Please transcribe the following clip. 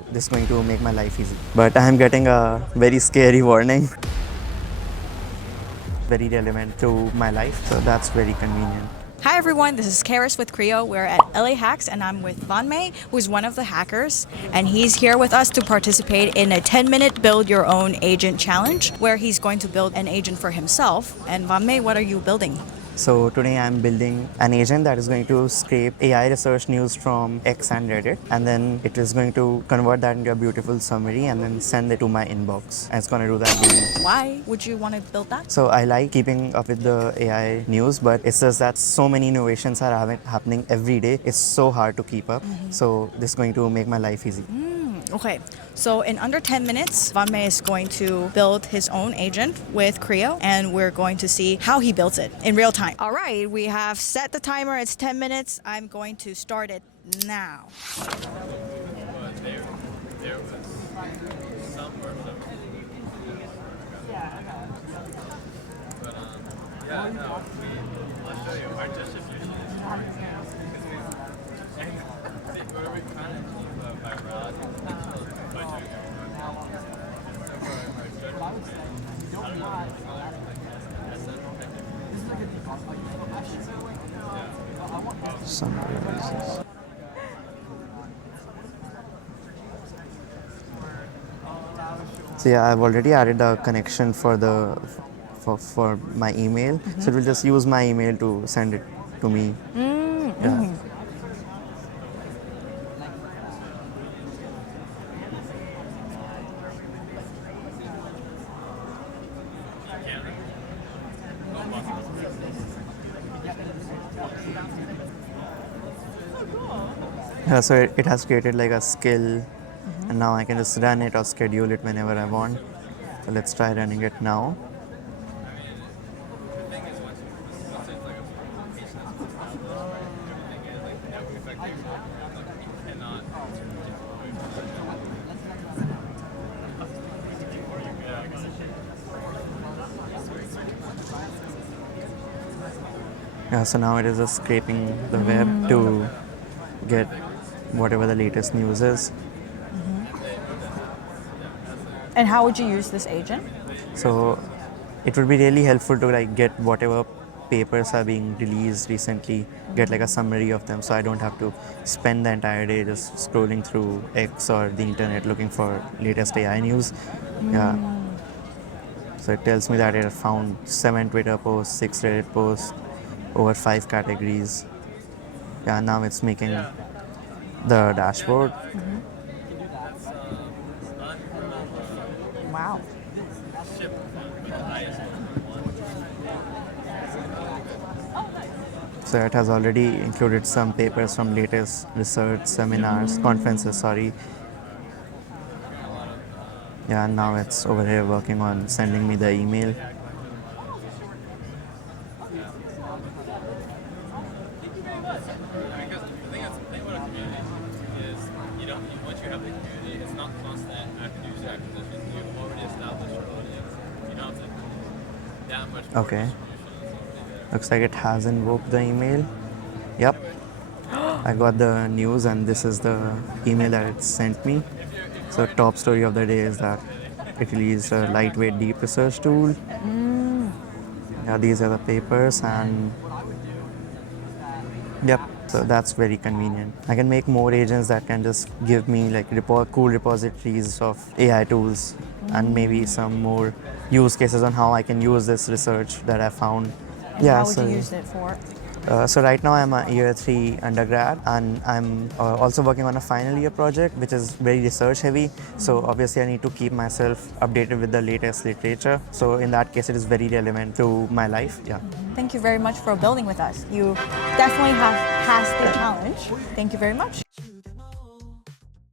so this is going to make my life easy. But I am getting a very scary warning. Very relevant to my life, so that's very convenient. Hi everyone, this is Karis with Creao. We're at LAHacks and I'm with Vangmay, who's one of the hackers, and he's here with us to participate in a 10-minute build your own agent challenge where he's going to build an agent for himself. And Vangmay, what are you building? So today I'm building an agent that is going to scrape AI research news from X and Reddit, and then it is going to convert that into a beautiful summary and then send it to my inbox. And it's going to do that daily. Why would you want to build that? So I like keeping up with the AI news, but it's just that so many innovations are happening every day. It's so hard to keep up. So this is going to make my life easy. Okay, so in under 10 minutes, Vangmay is going to build his own agent with Creao, and we're going to see how he builds it in real time. All right, we have set the timer. It's 10 minutes. I'm going to start it now. Summarizes. So yeah, I've already added a connection for for my email. So it will just use my email to send it to me. Yeah. Yeah, so it has created like a skill, and now I can just run it or schedule it whenever I want. So let's try running it now. Yeah, so now it is just scraping the web to get whatever the latest news is. And how would you use this agent? So it would be really helpful to like get whatever papers are being released recently, get like a summary of them, so I don't have to spend the entire day just scrolling through X or the internet looking for latest AI news. Yeah. So it tells me that it found 7 Twitter posts, 6 Reddit posts, over 5 categories. Yeah, now it's making the dashboard. Wow. So it has already included some papers from latest research seminars, conferences, sorry. Yeah, and now it's over here working on sending me the email. Okay. Looks like it has invoked the email. Yep. I got the news and this is the email that it sent me. So top story of the day is that it released a lightweight deep research tool. Yeah, these are the papers and yep, so that's very convenient. I can make more agents that can just give me like cool repositories of AI tools and maybe some more use cases on how I can use this research that I found. And how would you use it for? So right now I'm a year 3 undergrad and I'm also working on a final year project which is very research heavy. So obviously I need to keep myself updated with the latest literature. So in that case it is very relevant to my life. Yeah. Thank you very much for building with us. You definitely have passed the challenge. Thank you very much.